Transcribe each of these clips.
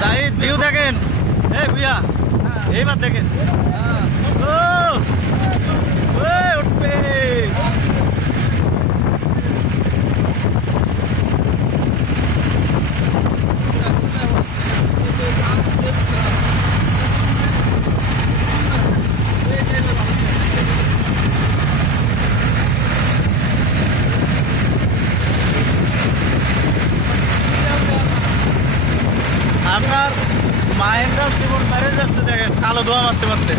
Zahid view দেখেন। এই ভুইয়া এইবার দেখেন। ও উঠবে। আপনার মাহেন্দ্রা জীবন মেরে যাচ্ছে দেখেন, কালো ধোয়া মারতে মারতে।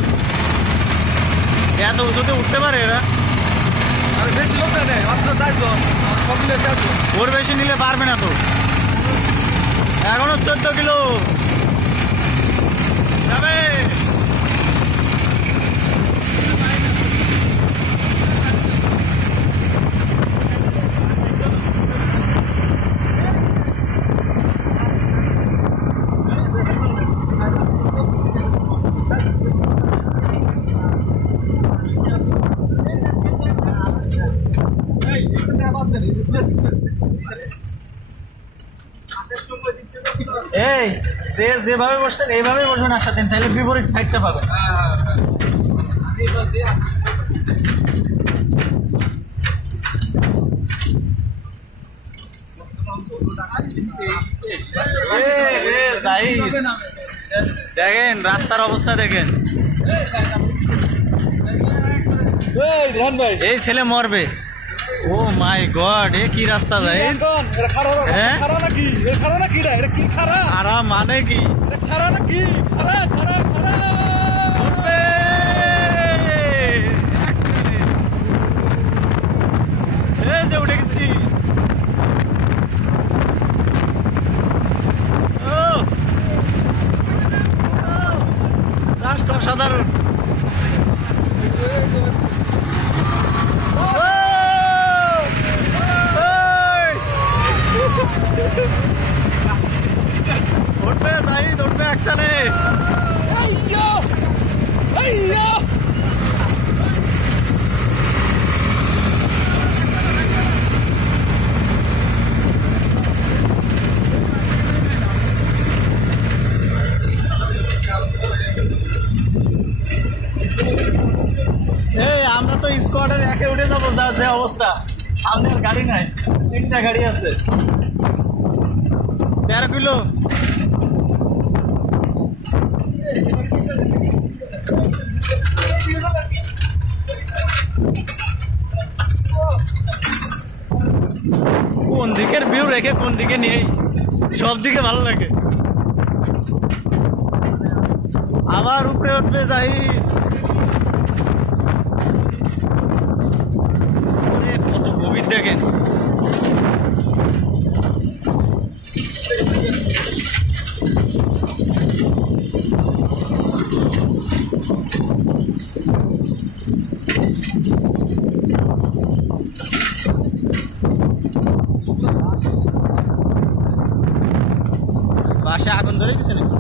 এত উঁচুতে উঠতে পারে এরা? ওর বেশি নিলে পারবে না তো, এখনো 14 কিলো যাবে। এই যেভাবে বসছেন এইভাবে বসবেন একসাথে, তাহলে বিপরীত সাইডটা পাবেন। দেখেন রাস্তার অবস্থা দেখেন। এই ছেলে মরবে। ও মাই গড, এ কি রাস্তা যায়? খারা মানে কি? যে উঠে গেছি। অসাধারণ। উঠবে জাহিদ, উঠবে একটা নে। এই আমরা তো স্কোয়াডের একে উঠে যাবো, যে অবস্থা। সামনে আর গাড়ি নাই, 3টা গাড়ি আছে। 13 কিলো। কোন দিকের ভিউ রেখে কোন দিকে নেই, সব দিকে ভালো লাগে। আবার উপরে উঠবে জাহিদ। কত গভীর দেখেন। বাসায় আগুন ধরে গেছে নাকি?